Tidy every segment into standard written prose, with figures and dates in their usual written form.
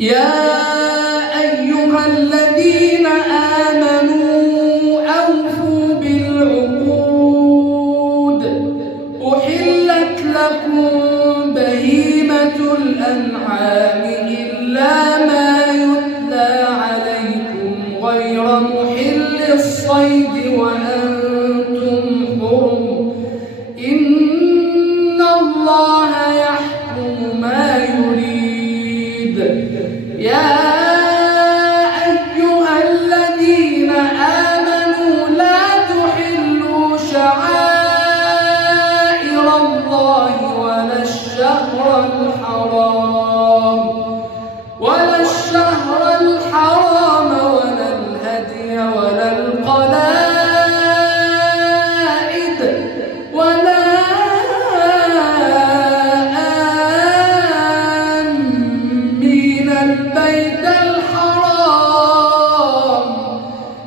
يا أيها الذين آمنوا أوفوا بالعقود أحلت لكم بهيمة الأنعام إلا ما يتلى عليكم غير محل الصيد وأنتم حرم إن الله يحكم ما يريد. يا أيها الذين آمنوا لا تحلوا شعائر الله ولا الشهر الحرام ولا الهدي ولا القلائد ولا آمين البيت الحرام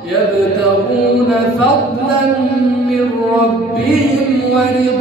يبتغون فضلا من ربهم ورضوانا